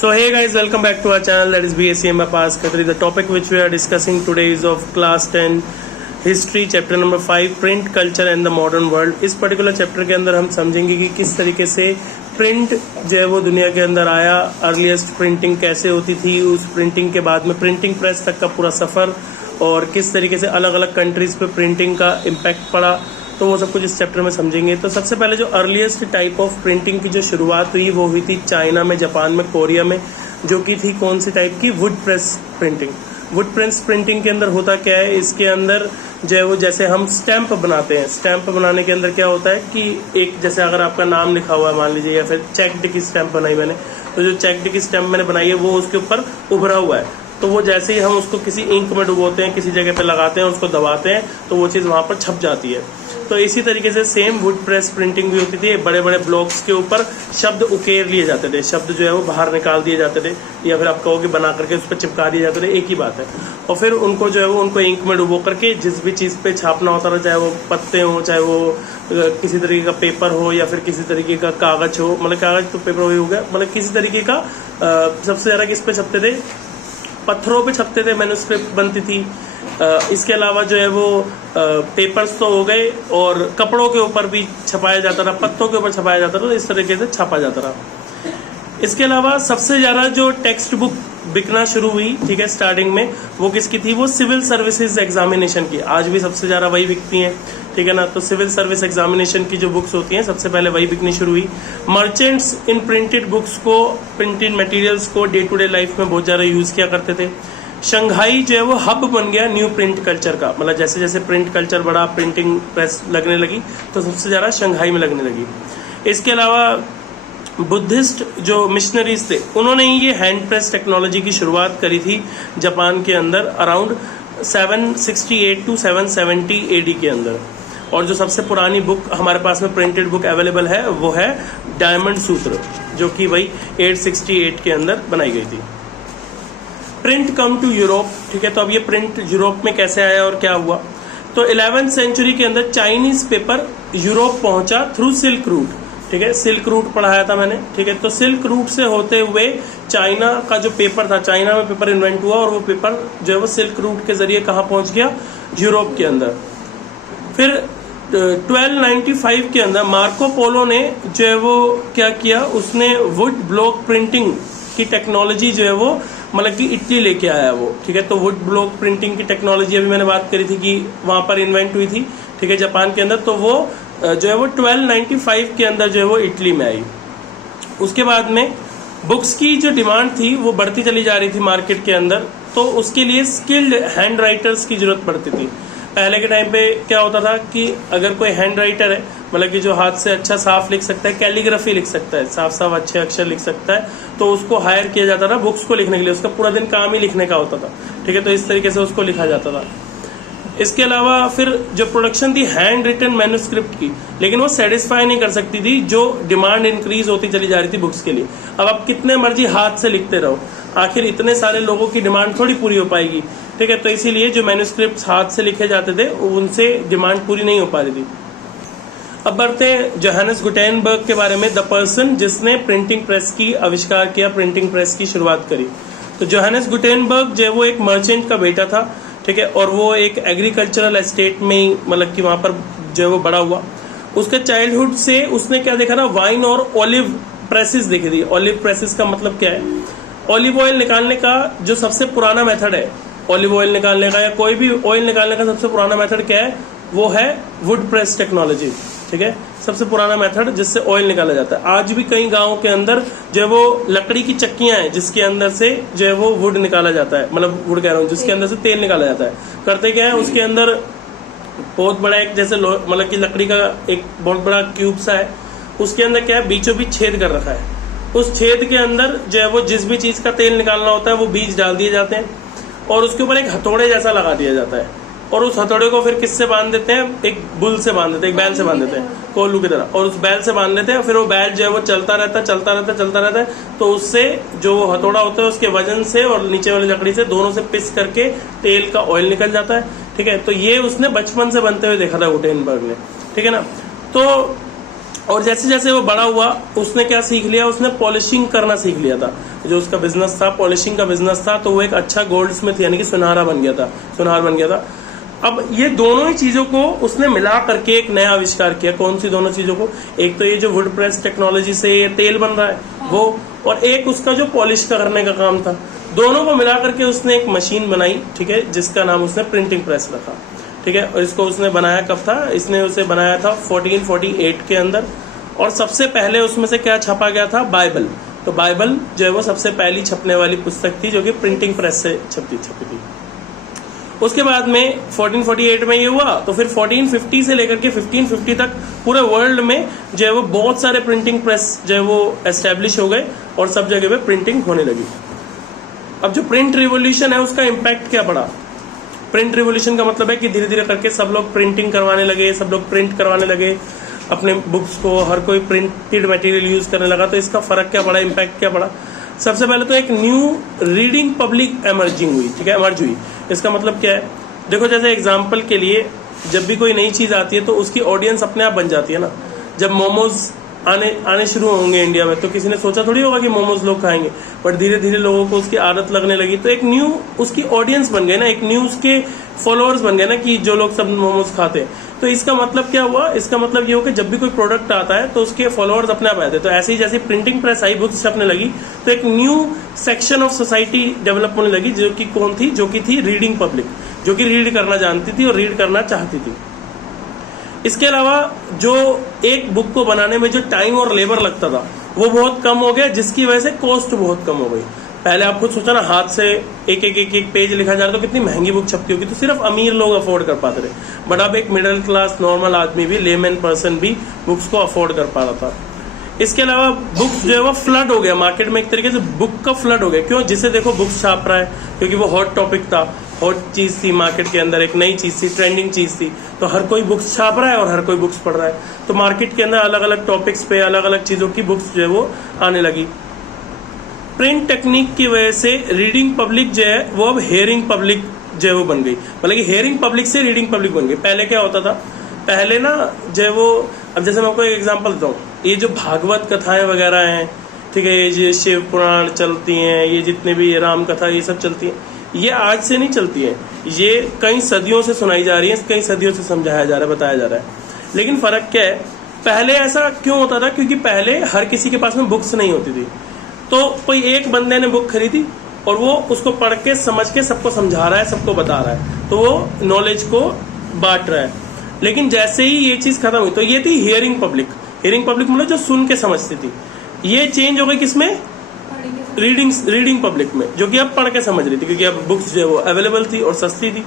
So hey guys, welcome back to our channel, that is BSc Pass Khatri. The topic which we are discussing today is of class 10 history, chapter number 5 print culture and the modern world. इस particular chapter के अंदर हम समझेंगे कि किस तरीके से print जो है वो दुनिया के अंदर आया, अर्लीस्ट प्रिंटिंग कैसे होती थी, उस प्रिंटिंग के बाद में प्रिंटिंग प्रेस तक का पूरा सफ़र और किस तरीके से अलग अलग कंट्रीज पे प्रिंटिंग का इम्पैक्ट पड़ा, तो वो सब कुछ इस चैप्टर में समझेंगे। तो सबसे पहले जो अर्लीस्ट टाइप ऑफ प्रिंटिंग की जो शुरुआत हुई वो हुई थी चाइना में, जापान में, कोरिया में, जो कि थी कौन सी टाइप की, would press printing. Would press printing के अंदर होता क्या है, इसके अंदर जो है वो जैसे हम स्टैंप बनाते हैं, स्टैंप बनाने के अंदर क्या होता है कि एक जैसे अगर आपका नाम लिखा हुआ है मान लीजिए, या फिर चेक्ड की स्टैंप बनाई मैंने, तो जो चेक्ड की स्टैंप मैंने बनाई है वो उसके ऊपर उभरा हुआ है, तो वो जैसे ही हम उसको किसी इंक में डुबोते हैं, किसी जगह पे लगाते हैं, उसको दबाते हैं, तो वो चीज़ वहाँ पर छप जाती है। तो इसी तरीके से सेम वुड प्रेस प्रिंटिंग भी होती थी। बड़े बड़े ब्लॉक्स के ऊपर शब्द उकेर लिए जाते थे, शब्द जो है वो बाहर निकाल दिए जाते थे, या फिर आप कहो कि बना करके उस पर चिपका दिए जाते थे, एक ही बात है। और फिर उनको जो है वो उनको इंक में डुबो करके जिस भी चीज़ पे छापना होता था, चाहे वो पत्ते हो, चाहे वो किसी तरीके का पेपर हो, या फिर किसी तरीके का कागज हो, मतलब कागज तो पेपर हो गया, मतलब किसी तरीके का सबसे ज़्यादा किस पे छपते थे, पत्थरों पे छपते थे, मैन्युस्क्रिप्ट बनती थी। इसके अलावा जो है वो पेपर्स तो हो गए, और कपड़ों के ऊपर भी छपाया जाता था, पत्तों के ऊपर छपाया जाता था, तो इस तरीके से छापा जाता था। इसके अलावा सबसे ज़्यादा जो टेक्स्ट बुक बिकना शुरू हुई, ठीक है, स्टार्टिंग में, वो किसकी थी, वो सिविल सर्विसेज एग्जामिनेशन की। आज भी सबसे ज़्यादा वही बिकती हैं, ठीक है ना। तो सिविल सर्विस एग्जामिनेशन की जो बुक्स होती हैं सबसे पहले वही बिकनी शुरू हुई। मर्चेंट्स इन प्रिंटेड बुक्स को, प्रिंटेड मटेरियल्स को डे टू डे लाइफ में बहुत ज़्यादा यूज़ किया करते थे। शंघाई जो है वो हब बन गया न्यू प्रिंट कल्चर का, मतलब जैसे जैसे प्रिंट कल्चर बढ़ा, प्रिंटिंग प्रेस लगने लगी, तो सबसे ज़्यादा शंघाई में लगने लगी। इसके अलावा बुद्धिस्ट जो मिशनरीज थे, उन्होंने ये हैंड प्रेस टेक्नोलॉजी की शुरुआत करी थी जापान के अंदर अराउंड 768 टू 770 AD के अंदर। और जो सबसे पुरानी बुक हमारे पास में प्रिंटेड बुक अवेलेबल है वो है डायमंड सूत्र, जो कि वही 868 के अंदर बनाई गई थी। प्रिंट कम टू यूरोप, ठीक है, तो अब ये प्रिंट यूरोप में कैसे आया और क्या हुआ, तो 11वीं सेंचुरी के अंदर चाइनीज पेपर यूरोप पहुंचा थ्रू सिल्क रूट, ठीक है, सिल्क रूट पढ़ाया था मैंने, ठीक है। तो सिल्क रूट से होते हुए चाइना का जो पेपर था, चाइना में पेपर इन्वेंट हुआ, और वो पेपर जो है वो सिल्क रूट के जरिए कहाँ पहुंच गया, यूरोप के अंदर। फिर 1295 के अंदर मार्को पोलो ने जो है वो क्या किया, उसने वुड ब्लॉक प्रिंटिंग की टेक्नोलॉजी जो है वो मतलब कि इटली लेके आया वो, ठीक है। तो वुड ब्लॉक प्रिंटिंग की टेक्नोलॉजी अभी मैंने बात करी थी कि वहां पर इन्वेंट हुई थी, ठीक है, जापान के अंदर। तो वो जो है वो 1295 के अंदर जो है वो इटली में आई। उसके बाद में बुक्स की जो डिमांड थी वो बढ़ती चली जा रही थी मार्केट के अंदर, तो उसके लिए स्किल्ड हैंड राइटर्स की जरूरत पड़ती थी। पहले के टाइम पे क्या होता था कि अगर कोई हैंड राइटर है, मतलब कि जो हाथ से अच्छा साफ लिख सकता है, कैलीग्राफी लिख सकता है, साफ साफ अच्छे अक्षर लिख सकता है, तो उसको हायर किया जाता था बुक्स को लिखने के लिए। उसका पूरा दिन काम ही लिखने का होता था, ठीक है, तो इस तरीके से उसको लिखा जाता था। इसके अलावा फिर जो प्रोडक्शन थी हैंड रिटन मैन्युस्क्रिप्ट की, लेकिन वो सेटिस्फाई नहीं कर सकती थी, जो डिमांड इंक्रीज होती चली जा रही थी बुक्स के लिए। अब आप कितने मर्जी हाथ से लिखते रहो, आखिर इतने सारे लोगों की डिमांड थोड़ी पूरी हो पाएगी, ठीक है। तो इसीलिए जो मैन्युस्क्रिप्ट हाथ से लिखे जाते थे उनसे डिमांड पूरी नहीं हो पा रही थी। अब बढ़ते हैं जोहानस गुटेनबर्ग के बारे में, द पर्सन जिसने प्रिंटिंग प्रेस की आविष्कार किया, प्रिंटिंग प्रेस की शुरुआत करी। तो जोहानस गुटेनबर्ग जो है वो एक मर्चेंट का बेटा था, ठीक है, और वो एक एग्रीकल्चरल एस्टेट में ही मतलब कि वहां पर जो है वो बड़ा हुआ। उसके चाइल्डहुड से उसने क्या देखा ना, वाइन और ऑलिव प्रेसेस देखी थी। ऑलिव प्रेसेस का मतलब क्या है, ऑलिव ऑयल निकालने का जो सबसे पुराना मेथड है, ऑलिव ऑयल निकालने का या कोई भी ऑयल निकालने का सबसे पुराना मेथड क्या है, वो है वुड प्रेस टेक्नोलॉजी, ठीक है, सबसे पुराना मेथड जिससे ऑयल निकाला जाता है। आज भी कई गांवों के अंदर जो है वो लकड़ी की चक्कियां हैं जिसके अंदर से जो है वो वुड निकाला जाता है, मतलब वुड कह रहा हूँ, जिसके अंदर से तेल निकाला जाता है। करते क्या है, उसके अंदर बहुत बड़ा एक जैसे मतलब कि लकड़ी का एक बहुत बड़ा क्यूब सा है, उसके अंदर क्या है, बीचों बीच छेद कर रखा है। उस छेद के अंदर जो है वो जिस भी चीज का तेल निकालना होता है वो बीज डाल दिए जाते हैं, और उसके ऊपर एक हथौड़े जैसा लगा दिया जाता है, और उस हथौड़े को फिर किससे बांध देते हैं, एक बुल से बांध देते हैं, एक बैल से बांध देते हैं, कोल्लू की तरह, और उस बैल से बांध देते हैं। फिर वो बैल जो है वो चलता रहता है, तो उससे जो हथौड़ा होता है उसके वजन से और नीचे वाली लकड़ी से दोनों से पिस करके तेल का ऑयल निकल जाता है, ठीक है। तो ये उसने बचपन से बनते हुए देखा था गुटेनबर्ग ने, ठीक है ना। तो और जैसे जैसे वो बड़ा हुआ उसने क्या सीख लिया, उसने पॉलिशिंग करना सीख लिया था। जो उसका बिजनेस था, पॉलिशिंग का बिजनेस था, तो वो एक अच्छा गोल्ड स्मिथ यानी कि सुनहरा बन गया था, सुनार बन गया था। अब ये दोनों ही चीजों को उसने मिला करके एक नया आविष्कार किया। कौन सी दोनों चीजों को? एक तो ये जो वुड प्रेस टेक्नोलॉजी से ये तेल बन रहा है वो, और एक उसका जो पॉलिश करने का काम था। दोनों को मिला करके उसने एक मशीन बनाई, ठीक है, जिसका नाम उसने प्रिंटिंग प्रेस रखा, ठीक है। और इसको उसने बनाया कब था? इसने उसे बनाया था 1448 के अंदर। और सबसे पहले उसमें से क्या छपा गया था? बाइबल। तो बाइबल जो है वो सबसे पहली छपने वाली पुस्तक थी जो कि प्रिंटिंग प्रेस से छपी थी। उसके बाद में 1448 में ये हुआ, तो फिर 1450 से लेकर के 1550 तक पूरे वर्ल्ड में जो है वो बहुत सारे प्रिंटिंग प्रेस जो है वो एस्टेब्लिश हो गए और सब जगह पे प्रिंटिंग होने लगी। अब जो प्रिंट रिवॉल्यूशन है उसका इम्पैक्ट क्या पड़ा? प्रिंट रिवॉल्यूशन का मतलब है कि धीरे धीरे करके सब लोग प्रिंटिंग करवाने लगे, सब लोग प्रिंट करवाने लगे अपने बुक्स को, हर कोई प्रिंटेड मटेरियल यूज करने लगा। तो इसका फर्क क्या पड़ा, इम्पैक्ट क्या पड़ा? सबसे पहले तो एक न्यू रीडिंग पब्लिक एमर्जिंग हुई, ठीक है, एमर्ज हुई। इसका मतलब क्या है? देखो, जैसे एग्जाम्पल के लिए जब भी कोई नई चीज आती है तो उसकी ऑडियंस अपने आप बन जाती है ना। जब मोमोज आने शुरू होंगे इंडिया में तो किसी ने सोचा थोड़ी होगा कि मोमोज लोग खाएंगे, बट धीरे धीरे लोगों को उसकी आदत लगने लगी, तो एक न्यू उसकी ऑडियंस बन गए ना, एक न्यू उसके फॉलोअर्स बन गए ना कि जो लोग सब मोमोज खाते हैं। तो इसका मतलब क्या हुआ? इसका मतलब ये हो कि जब भी कोई प्रोडक्ट आता है तो उसके फॉलोअर्स अपने आप आते हैं। तो ऐसे ही जैसे प्रिंटिंग प्रेस आई, बुक्स छपने लगी, तो एक new section of society develop होने लगी, जो कि कौन थी? जो कि थी रीडिंग पब्लिक, जो कि रीड करना जानती थी और रीड करना चाहती थी। इसके अलावा जो एक बुक को बनाने में जो टाइम और लेबर लगता था वो बहुत कम हो गया, जिसकी वजह से कॉस्ट बहुत कम हो गई। पहले आप खुद सोचा ना, हाथ से एक पेज लिखा जा रहा तो कितनी महंगी बुक छपती होगी, तो सिर्फ अमीर लोग अफोर्ड कर पाते थे। बट अब एक मिडिल क्लास नॉर्मल आदमी भी, लेमैन पर्सन भी बुक्स को अफोर्ड कर पा रहा था। इसके अलावा बुक्स जो है वो फ्लड हो गया मार्केट में, एक तरीके से बुक का फ्लड हो गया। क्यों? जिसे देखो बुक्स छाप रहा है, क्योंकि वो हॉट टॉपिक था, हॉट चीज थी मार्केट के अंदर, एक नई चीज थी, ट्रेंडिंग चीज थी। तो हर कोई बुक्स छाप रहा है और हर कोई बुक्स पढ़ रहा है, तो मार्केट के अंदर अलग अलग टॉपिक्स पे अलग अलग चीजों की बुक्स जो है वो आने लगी। प्रिंट टेक्निक की वजह से रीडिंग पब्लिक जो है वो अब हेयरिंग पब्लिक जो है वो बन गई, मतलब कि हेयरिंग पब्लिक से रीडिंग पब्लिक बन गई। पहले क्या होता था? पहले ना जो है वो, अब जैसे मैं आपको एक एग्जांपल देता हूँ, ये जो भागवत कथाएं वगैरह हैं, ठीक है, ये शिव पुराण चलती हैं, ये जितने भी राम कथा ये सब चलती हैं, ये आज से नहीं चलती है, ये कई सदियों से सुनाई जा रही है, कई सदियों से समझाया जा रहा है, बताया जा रहा है। लेकिन फर्क क्या है? पहले ऐसा क्यों होता था? क्योंकि पहले हर किसी के पास में बुक्स नहीं होती थी, तो कोई एक बंदे ने बुक खरीदी और वो उसको पढ़ के समझ के सबको समझा रहा है, सबको बता रहा है, तो वो नॉलेज को बांट रहा है। लेकिन जैसे ही ये चीज खत्म हुई, तो ये थी हियरिंग पब्लिक। हियरिंग पब्लिक मतलब जो सुन के समझती थी। ये चेंज हो गई किसमें? रीडिंग पब्लिक में, जो कि अब पढ़ के समझ रही थी, क्योंकि अब बुक्स जो है वो अवेलेबल थी और सस्ती थी।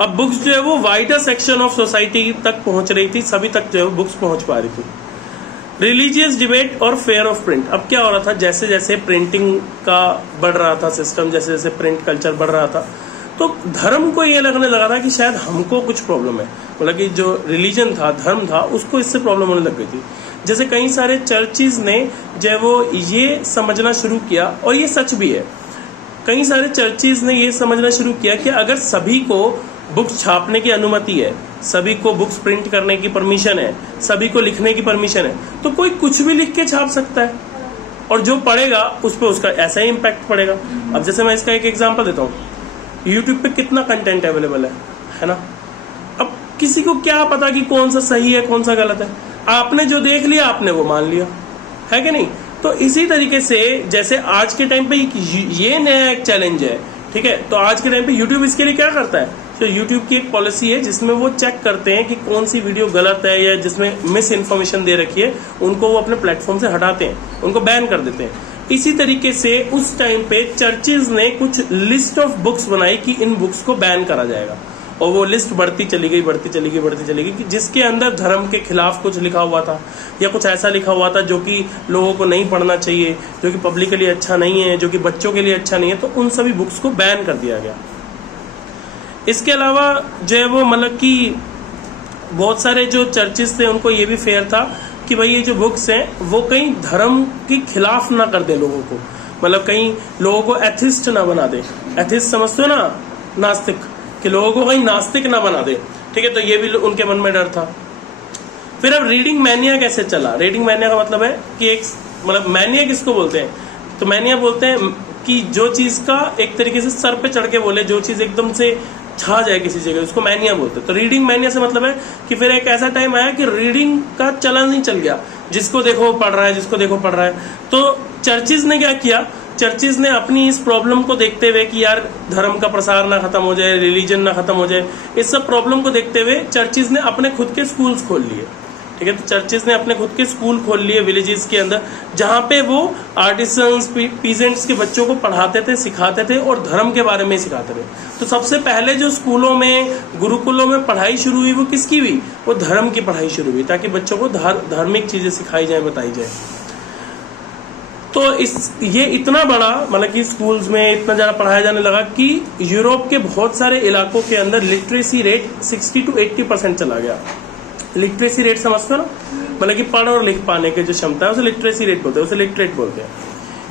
अब बुक्स जो है वो वाइडर सेक्शन ऑफ सोसाइटी तक पहुंच रही थी, सभी तक जो है वो बुक्स पहुंच पा रही थी। रिलीजियस डिबेट और फेयर ऑफ प्रिंट। अब क्या हो रहा था? जैसे जैसे प्रिंटिंग का बढ़ रहा था सिस्टम, जैसे जैसे प्रिंट कल्चर बढ़ रहा था, तो धर्म को ये लगने लगा था कि शायद हमको कुछ प्रॉब्लम है, मतलब कि जो रिलीजन था, धर्म था, उसको इससे प्रॉब्लम होने लग गई थी। जैसे कई सारे चर्चिज ने जो है वो ये समझना शुरू किया, और ये सच भी है, कई सारे चर्चिज ने ये समझना शुरू किया कि अगर सभी को बुक्स छापने की अनुमति है, सभी को बुक्स प्रिंट करने की परमिशन है, सभी को लिखने की परमिशन है, तो कोई कुछ भी लिख के छाप सकता है, और जो पढ़ेगा उस पर उसका ऐसा ही इम्पैक्ट पड़ेगा। अब जैसे मैं इसका एक एग्जांपल देता हूँ, यूट्यूब पे कितना कंटेंट अवेलेबल है ना। अब किसी को क्या पता कि कौन सा सही है कौन सा गलत है? आपने जो देख लिया आपने वो मान लिया, है कि नहीं? तो इसी तरीके से जैसे आज के टाइम पे ये नया एक चैलेंज है, ठीक है, तो आज के टाइम पे यूट्यूब इसके लिए क्या करता है? तो यूट्यूब की एक पॉलिसी है जिसमें वो चेक करते हैं कि कौन सी वीडियो गलत है या जिसमें मिस इन्फॉर्मेशन दे रखी है, उनको वो अपने प्लेटफॉर्म से हटाते हैं, उनको बैन कर देते हैं। इसी तरीके से उस टाइम पे चर्चेज ने कुछ लिस्ट ऑफ बुक्स बनाई कि इन बुक्स को बैन करा जाएगा, और वो लिस्ट बढ़ती चली गई कि जिसके अंदर धर्म के खिलाफ कुछ लिखा हुआ था या कुछ ऐसा लिखा हुआ था जो कि लोगों को नहीं पढ़ना चाहिए, जो कि पब्लिक के लिए अच्छा नहीं है, जो कि बच्चों के लिए अच्छा नहीं है, तो उन सभी बुक्स को बैन कर दिया गया। इसके अलावा जो है वो मतलब कि बहुत सारे जो चर्चेस थे उनको ये भी फेयर था कि भाई ये जो बुक्स हैं वो कहीं धर्म के खिलाफ ना कर दे लोगों को, मतलब कहीं लोगों को एथिस्ट ना बना दे। एथिस्ट समझते हो ना, नास्तिक, कि लोगों को कहीं नास्तिक ना बना दे, ठीक है, तो ये भी उनके मन में डर था। फिर अब रीडिंग मैनिया कैसे चला? रीडिंग मैनिया का मतलब है कि एक मतलब मैनिया किसको बोलते हैं? तो मैनिया बोलते हैं कि जो चीज का एक तरीके से सर पे चढ़ के बोले, जो चीज एकदम से छा जाए किसी जगह, उसको मैनिया बोलते हैं। तो रीडिंग मैनिया से मतलब है कि फिर एक ऐसा टाइम आया कि रीडिंग का चलन ही चल गया, जिसको देखो पढ़ रहा है, जिसको देखो पढ़ रहा है। तो चर्चिज ने क्या किया? चर्चिज ने अपनी इस प्रॉब्लम को देखते हुए कि यार धर्म का प्रसार ना खत्म हो जाए, रिलीजन ना खत्म हो जाए, इस सब प्रॉब्लम को देखते हुए चर्चिज ने अपने खुद के स्कूल्स खोल लिए। ठीक है, तो चर्चिज ने अपने खुद के स्कूल खोल लिए विलेजेस के अंदर, जहां पे वो आर्टिसंस, पीजेंट्स के बच्चों को पढ़ाते थे, सिखाते थे और धर्म के बारे में सिखाते थे। तो सबसे पहले जो स्कूलों में, गुरुकुलों में पढ़ाई शुरू हुई, वो किसकी हुई? वो धर्म की पढ़ाई शुरू हुई, ताकि बच्चों को धार्मिक चीजें सिखाई जाए, बताई जाए। तो ये इतना बड़ा मतलब कि स्कूल्स में इतना ज्यादा पढ़ाया जाने लगा कि यूरोप के बहुत सारे इलाकों के अंदर लिटरेसी रेट 60 to 80% चला गया। लिटरेसी रेट समझते हो ना? मतलब कि पढ़ और लिख पाने की जो क्षमता है उसे लिटरेसी रेट बोलते हैं, उसे लिटरेट बोलते हैं।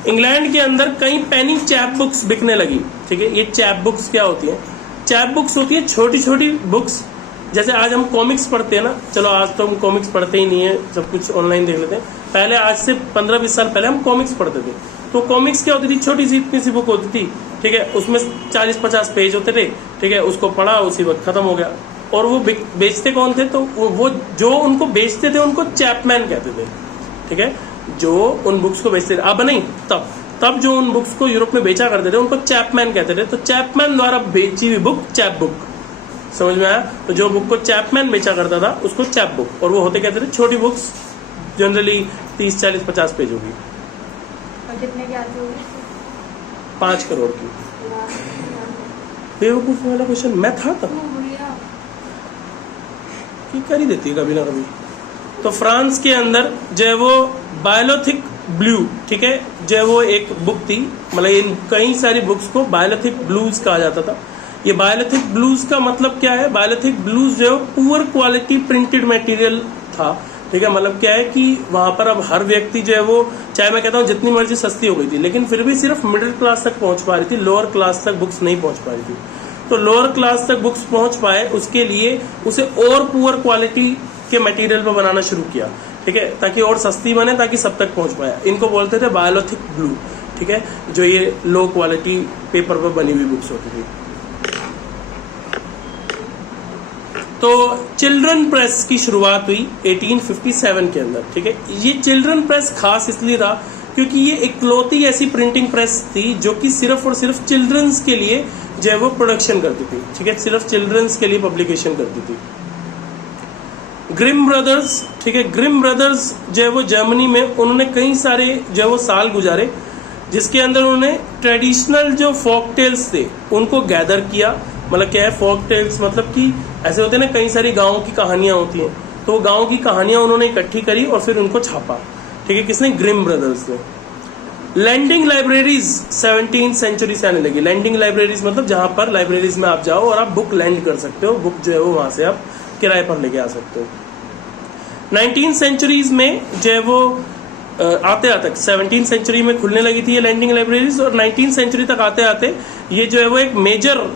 इंग्लैंड के अंदर कई पेनी चैप बुक्स बिकने लगी। ठीक है, ये चैप बुक्स क्या होती है? चैप बुक्स होती है छोटी छोटी बुक्स, जैसे आज हम कॉमिक्स पढ़ते हैं ना। चलो आज तो हम कॉमिक्स पढ़ते ही नहीं है, सब कुछ ऑनलाइन देख लेते हैं। पहले आज से 15-20 साल पहले हम कॉमिक्स पढ़ते थे। तो कॉमिक्स क्या होती थी? छोटी सी इतनी सी बुक होती थी। ठीक है, उसमें 40-50 पेज होते थे। ठीक है, उसको पढ़ा, उसी वक्त खत्म हो गया। और वो बेचते कौन थे? तो वो जो उनको बेचते थे उनको चैपमैन कहते थे। ठीक है, जो उन बुक्स को बेचते थे, अब नहीं, तब जो उन बुक्स को यूरोप में बेचा करते थे उनको चैपमैन कहते थे। तो चैपमैन द्वारा बेची हुई बुक चैप बुक, समझ में आया? तो जो बुक को चैपमैन बेचा करता था उसको चैप बुक, और वो होते कहते थे छोटी बुक्स, जनरली 30-40-50 पेज होगी। कितने की आती होगी? 5 करोड़ की। बेवकूफ वाला क्वेश्चन मैं था तब कि कर ही देती है कभी ना कभी। तो फ्रांस के अंदर जो है वो बायोलोथिक ब्लू, ठीक है, जो है वो एक बुक थी। मतलब इन कई सारी बुक्स को बायोलोथिक ब्लूज कहा जाता था। ये बायोलोथिक ब्लूज का मतलब क्या है? बायोलोथिक ब्लूज जो है पुअर क्वालिटी प्रिंटेड मटेरियल था। ठीक है, मतलब क्या है कि वहां पर अब हर व्यक्ति जो है वो, चाहे मैं कहता हूँ जितनी मर्जी सस्ती हो गई थी, लेकिन फिर भी सिर्फ मिडिल क्लास तक पहुंच पा रही थी, लोअर क्लास तक बुक्स नहीं पहुंच पा रही थी। तो लोअर क्लास तक बुक्स पहुंच पाए, उसके लिए उसे और पुअर क्वालिटी के मटेरियल पर बनाना शुरू किया। ठीक है, ताकि और सस्ती बने, ताकि सब तक पहुंच पाए। इनको बोलते थे बायोलोथिक ब्लू। ठीक है, जो ये लो क्वालिटी पेपर पर बनी हुई बुक्स होती थी। तो चिल्ड्रन प्रेस की शुरुआत हुई 1857 के अंदर। ठीक है, ये चिल्ड्रन प्रेस खास इसलिए था क्योंकि ये इकलौती ऐसी प्रिंटिंग प्रेस थी जो कि सिर्फ और सिर्फ चिल्ड्रंस के लिए जो है वो प्रोडक्शन करती थी। ठीक है, सिर्फ चिल्ड्रंस के लिए पब्लिकेशन करती थी। ग्रिम ब्रदर्स, ठीक है, ग्रिम ब्रदर्स जो है वो जर्मनी में उन्होंने कई सारे जो है वो साल गुजारे, जिसके अंदर उन्होंने ट्रेडिशनल जो फोक टेल्स थे उनको गैदर किया। मतलब क्या है फोक टेल्स? मतलब कि ऐसे होते हैं ना, कई सारी गाँव की कहानियां होती हैं, तो वो गाँव की कहानियां उन्होंने इकट्ठी करी और फिर उनको छापा। ठीक है, किसने? ग्रिम ब्रदर्स ने। लैंडिंग लाइब्रेरीज 17th सेंचुरी से आने लगी। लैंडिंग लाइब्रेरीज मतलब जहां पर लाइब्रेरीज में आप जाओ और आप बुक लैंड कर सकते हो, बुक जो है वो वहां से आप किराए पर लेके आ सकते हो। 19th सेंचुरीज में जो है वो आते आते 17th सेंचुरी में खुलने लगी थी ये लैंडिंग लाइब्रेरीज, और 19th सेंचुरी तक आते आते ये जो है वो एक मेजर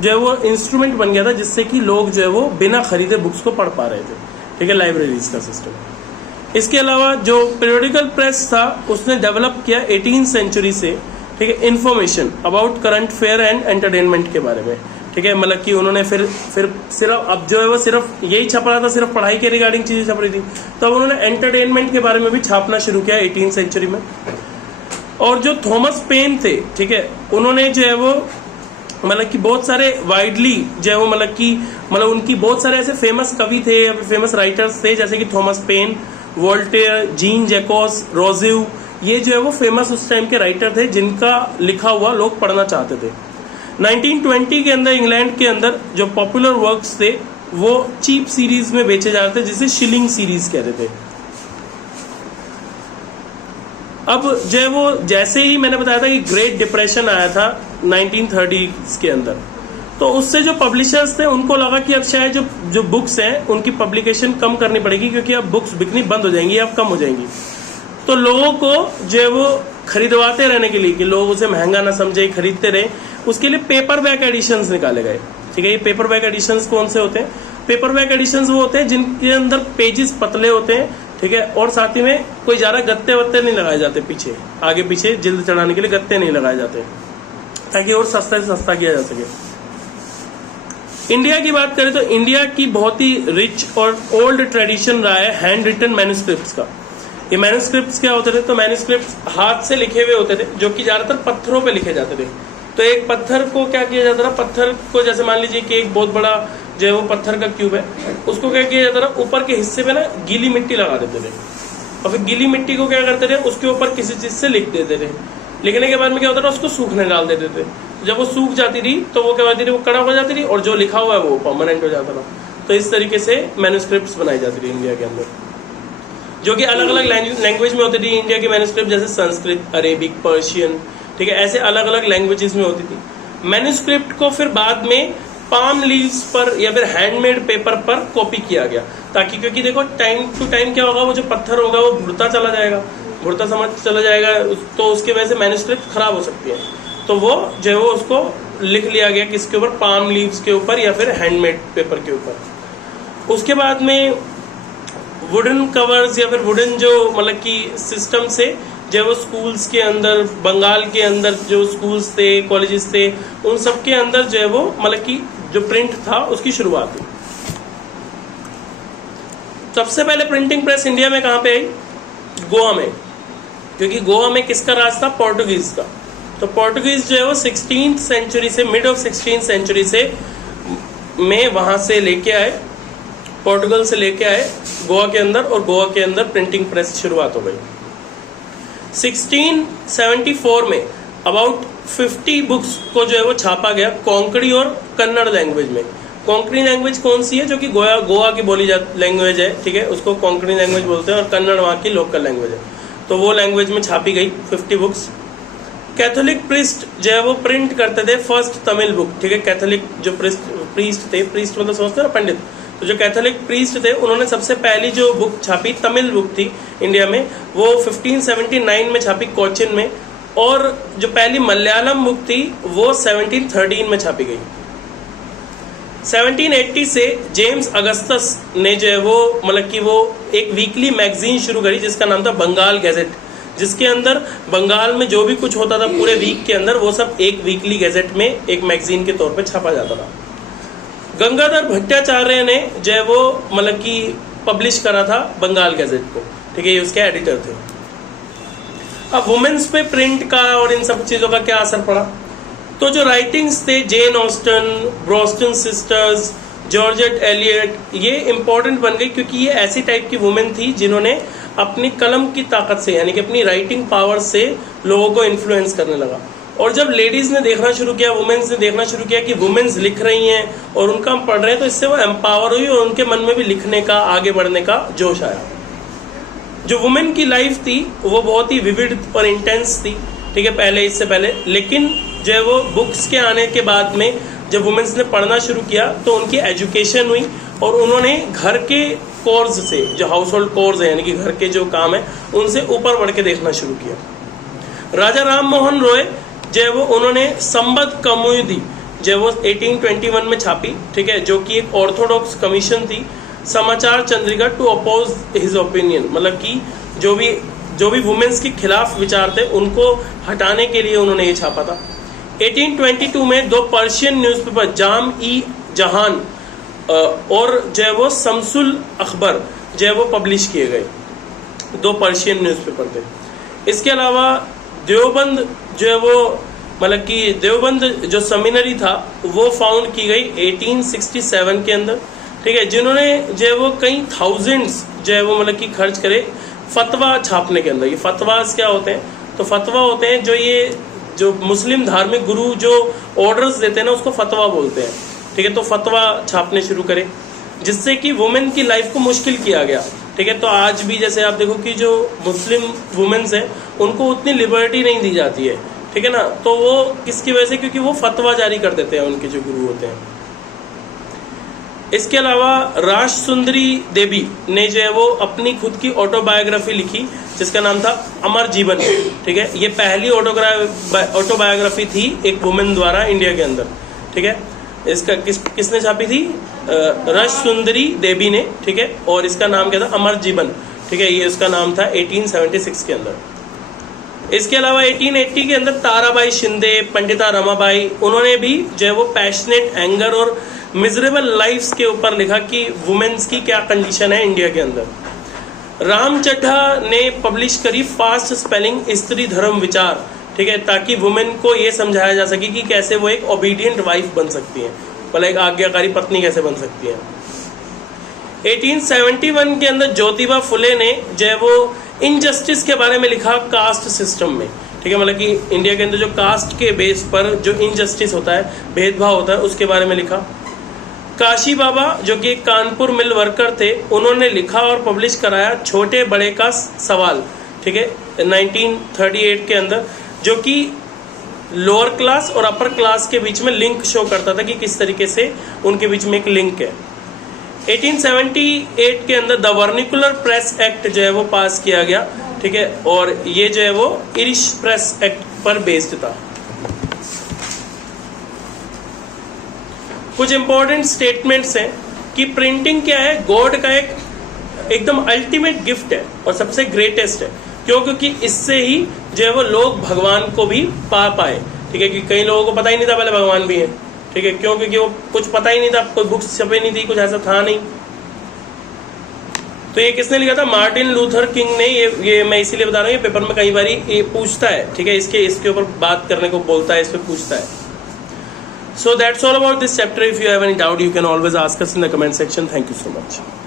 जो है वो इंस्ट्रूमेंट बन गया था, जिससे कि लोग जो है वो बिना खरीदे बुक्स को पढ़ पा रहे थे। ठीक है, लाइब्रेरीज का सिस्टम। इसके अलावा जो पीरियोडिकल प्रेस था उसने डेवलप किया 18th सेंचुरी से। ठीक है, information about current fair and entertainment के बारे में। ठीक है, मतलब कि उन्होंने फिर सिर्फ अब जो है वो सिर्फ यही छप रहा था, सिर्फ पढ़ाई के रिगार्डिंग चीजें छप रही थी, तो अब उन्होंने एंटरटेनमेंट के बारे में भी छापना शुरू किया 18th सेंचुरी में। और जो थॉमस पेन थे, ठीक है, उन्होंने जो है वो मतलब कि बहुत सारे वाइडली जो है वो मतलब उनकी बहुत सारे ऐसे फेमस कवि थे या फेमस राइटर्स थे, जैसे कि थॉमस पेन, वोल्टेयर, जीन जैकोस, रोजिव। ये जो है वो फेमस उस टाइम के राइटर थे जिनका लिखा हुआ लोग पढ़ना चाहते थे। 1920 के अंदर इंग्लैंड के अंदर जो पॉपुलर वर्क्स थे वो चीप सीरीज में बेचे जा रहे थे, जिसे शिलिंग सीरीज कहते थे। अब जो है वो जैसे ही मैंने बताया था कि ग्रेट डिप्रेशन आया था 1930s के अंदर, तो उससे जो पब्लिशर्स थे उनको लगा कि अब शायद जो बुक्स हैं उनकी पब्लिकेशन कम करनी पड़ेगी, क्योंकि अब बुक्स बिकनी बंद हो जाएंगी, अब कम हो जाएंगी। तो लोगों को जो है वो खरीदवाते रहने के लिए कि लोग उसे महंगा ना समझे, खरीदते रहे, उसके लिए पेपर बैक एडिशंस निकाले गए। ठीक है, ये पेपर बैक एडिशंस कौन से होते हैं? पेपर बैक एडिशंस वो होते हैं जिनके अंदर पेजेस पतले होते हैं, ठीक है, और साथ ही में कोई ज्यादा गत्ते वत्ते नहीं लगाए जाते, पीछे आगे पीछे जिल्द चढ़ाने के लिए गत्ते नहीं लगाए जाते, ताकि और सस्ता से सस्ता किया जा सके। इंडिया की बात करें तो इंडिया की बहुत ही रिच और ओल्ड ट्रेडिशन रहा है हैंड रिटन मैन्युस्क्रिप्ट्स का। ये मैन्युस्क्रिप्ट्स क्या होते थे? तो मैन्युस्क्रिप्ट्स हाथ से लिखे हुए होते थे, जो कि ज्यादातर पत्थरों पे लिखे जाते थे। तो एक पत्थर को क्या किया जाता था, पत्थर को जैसे मान लीजिए कि एक बहुत बड़ा जो है वो पत्थर का क्यूब है, उसको क्या किया जाता था, ऊपर के हिस्से पे ना गीली मिट्टी लगा देते थे, और फिर गीली मिट्टी को क्या करते थे, उसके ऊपर किसी चीज से लिख देते थे। लिखने के बाद में क्या होता था, उसको सूखने डाल देते थे। जब वो सूख जाती थी तो वो क्या होती थी, वो कड़ा हो जाती थी, और जो लिखा हुआ है वो परमानेंट हो जाता था। तो इस तरीके से मैन्युस्क्रिप्ट्स बनाई जाती थी इंडिया के अंदर, जो कि अलग अलग लैंग्वेज में होती थी। इंडिया की मैन्युस्क्रिप्ट जैसे संस्कृत, अरेबिक, पर्शियन, ठीक है, ऐसे अलग अलग लैंग्वेजेस में होती थी। मैन्युस्क्रिप्ट को फिर बाद में पाम लीव्स पर या फिर हैंडमेड पेपर पर कॉपी किया गया, ताकि क्योंकि देखो टाइम टू टाइम क्या होगा, वो जो पत्थर होगा वो भुरता चला जाएगा, भुरता समझ चला जाएगा, तो उसके वजह से मैन्युस्क्रिप्ट खराब हो सकती है। तो वो जो है वो उसको लिख लिया गया किसके ऊपर, पाम लीव्स के ऊपर या फिर हैंडमेड पेपर के ऊपर। उसके बाद में वुडन कवर्स या फिर वुडन जो मतलब कि सिस्टम से जो वो स्कूल्स के अंदर, बंगाल के अंदर जो स्कूल्स थे, कॉलेजेस थे, उन सब के अंदर जो है वो मतलब कि जो प्रिंट था उसकी शुरुआत हुई। सबसे पहले प्रिंटिंग प्रेस इंडिया में कहां पे आई? गोवा में, क्योंकि गोवा में किसका राज था? पोर्टुगीज का। तो पोर्टुगीज जो है वो 16th सेंचुरी से, मिड ऑफ 16th सेंचुरी से में वहां से लेके आए, पोर्टुगल से लेके आए गोवा के अंदर, और गोवा के अंदर प्रिंटिंग प्रेस शुरुआत हो गई। 1674 में अबाउट 50 बुक्स को जो है वो छापा गया कोंकणी और कन्नड़ लैंग्वेज में। कोंकणी लैंग्वेज कौन सी है? जो कि गोवा की बोली लैंग्वेज है, ठीक है, उसको कोंकणी लैंग्वेज बोलते हैं, और कन्नड़ वहाँ की लोकल लैंग्वेज है। तो वो लैंग्वेज में छापी गई 50 बुक्स। कैथोलिक प्रीस्ट जो है वो प्रिंट करते थे फर्स्ट तमिल बुक, ठीक है, कैथोलिक जो प्रीस्ट थे, प्रीस्ट मतलब समझते हैं ना, पंडित, तो जो कैथोलिक प्रीस्ट थे उन्होंने सबसे पहली जो बुक छापी, तमिल बुक थी इंडिया में, वो 1579 में छापी कोचिन में, और जो पहली मलयालम बुक थी वो 1713 में छापी गई। 1780 से जेम्स अगस्तस ने जो है वो मतलब कि वो एक वीकली मैगजीन शुरू करी जिसका नाम था बंगाल गैजेट, जिसके अंदर बंगाल में जो भी कुछ होता था पूरे वीक के अंदर वो सब एक वीकली गैजेट में एक मैगजीन के तौर पे छापा जाता था। गंगाधर भट्टाचार्य ने जो है वो मतलब कि पब्लिश करा था बंगाल गैजेट को, ठीक है, ये उसके एडिटर थे। अब वुमेन्स पे प्रिंट का और इन सब चीजों का क्या असर पड़ा? तो जो राइटिंग्स थे, Jane Austen, Bronte sisters, Georgette Eliot, ये इंपॉर्टेंट बन गई क्योंकि ये ऐसी टाइप की वुमेन थी जिन्होंने अपनी कलम की ताकत से, यानी कि अपनी राइटिंग पावर से लोगों को इन्फ्लुएंस करने लगा। और जब लेडीज ने देखना शुरू किया, वुमेन्स ने देखना शुरू किया कि वुमेन्स लिख रही हैं और उनका हम पढ़ रहे हैं, तो इससे वो एम्पावर हुई और उनके मन में भी लिखने का, आगे बढ़ने का जोश आया। जो वुमेन की लाइफ थी वो बहुत ही विविड और इंटेंस थी, ठीक है, पहले, इससे पहले, लेकिन जो है वो बुक्स के आने के बाद में जब वुमेन्स ने पढ़ना शुरू किया तो उनकी एजुकेशन हुई और उन्होंने घर के कोर्स से, जो हाउस होल्ड कोर्स है यानी कि घर के जो काम है, उनसे ऊपर बढ़ के देखना शुरू किया। राजा राम मोहन रॉय जो है वो उन्होंने संबद्ध कौमुदी जो है वो 1821 में छापी, ठीक है, जो कि एक ऑर्थोडॉक्स कमीशन थी, Samachar Chandrika, to oppose his opinion, मतलब कि जो भी वुमेन्स के खिलाफ विचार थे उनको हटाने के लिए उन्होंने ये छापा था। 1822 में 2 पर्शियन न्यूज़पेपर, जाम ई जहान और जो है वो शमसुल अखबर जो है वो पब्लिश किए गए, 2 पर्शियन न्यूज़पेपर थे। इसके अलावा देवबंद जो है वो मतलब कि देवबंद जो सेमिनरी था वो फाउंड की गई 1867 के अंदर, ठीक है, जिन्होंने जो है वो कई थाउजेंड्स जो है वो मतलब कि खर्च करे फतवा छापने के अंदर। ये फतवास क्या होते हैं? तो फतवा होते हैं जो मुस्लिम धार्मिक गुरु जो ऑर्डर्स देते हैं ना, उसको फतवा बोलते हैं, ठीक है। तो फतवा छापने शुरू करे जिससे कि वुमेन की लाइफ को मुश्किल किया गया, ठीक है। तो आज भी जैसे आप देखो कि जो मुस्लिम वुमेन्स हैं उनको उतनी लिबर्टी नहीं दी जाती है, ठीक है ना, तो वो किसकी वजह से? क्योंकि वो फतवा जारी कर देते हैं उनके जो गुरु होते हैं। इसके अलावा राज सुंदरी देवी ने जो है वो अपनी खुद की ऑटोबायोग्राफी लिखी जिसका नाम था अमर जीवन, ठीक है। ये पहली ऑटोबायोग्राफी थी एक वुमेन द्वारा इंडिया के अंदर, ठीक है। इसका किसने छापी थी? रस सुंदरी देवी ने, ठीक है। और इसका नाम क्या था? अमर जीवन, ठीक है, ये उसका नाम था 1876 के अंदर। इसके अलावा 1880 के अंदर ताराबाई शिंदे, पंडिता रमाबाई, उन्होंने भी जो है वो पैशनेट एंगर और मिजरेबल लाइफ्स के ऊपर लिखा कि वुमेन्स की क्या कंडीशन है इंडिया के अंदर। राम चड्ढा ने पब्लिश करी फास्ट स्पेलिंग स्त्री धर्म विचार, ठीक है, ताकि वुमेन को ये समझाया जा सके कि कैसे वो एक ओबीडियंट वाइफ बन सकती हैं, मतलब एक आज्ञाकारी पत्नी कैसे बन सकती हैं। 1871 के अंदर ज्योतिबा फुले ने जो है वो इनजस्टिस के बारे में लिखा कास्ट सिस्टम में, ठीक है, मतलब कि इंडिया के अंदर जो कास्ट के बेस पर जो इनजस्टिस होता है, भेदभाव होता है, उसके बारे में लिखा। काशी बाबा जो कि कानपुर मिल वर्कर थे, उन्होंने लिखा और पब्लिश कराया छोटे बड़े का सवाल, ठीक है, 1938 के अंदर, जो कि लोअर क्लास और अपर क्लास के बीच में लिंक शो करता था कि किस तरीके से उनके बीच में एक लिंक है। 1878 के अंदर द वर्निकुलर प्रेस एक्ट जो है वो पास किया गया, ठीक है, और ये जो है वो इरिश प्रेस एक्ट पर बेस्ड था। कुछ इंपॉर्टेंट स्टेटमेंट्स हैं कि प्रिंटिंग क्या है, गॉड का एक एकदम अल्टीमेट गिफ्ट है और सबसे ग्रेटेस्ट है। क्यों? क्योंकि इससे ही जो है वो लोग भगवान को भी पा पाए, ठीक है, कि कई लोगों को पता ही नहीं था पहले भगवान भी है, ठीक है, क्यों? क्योंकि वो कुछ पता ही नहीं था, कोई बुक्स छपे नहीं थी, कुछ ऐसा था नहीं। तो ये किसने लिखा था? मार्टिन लूथर किंग ने। ये मैं इसीलिए बता रहा हूँ, ये पेपर में कई बार ये पूछता है, ठीक है, इसके ऊपर बात करने को बोलता है, इस पर पूछता है। So that's all about this chapter. If you have any doubt, you can always ask us in the comment section. Thank you so much.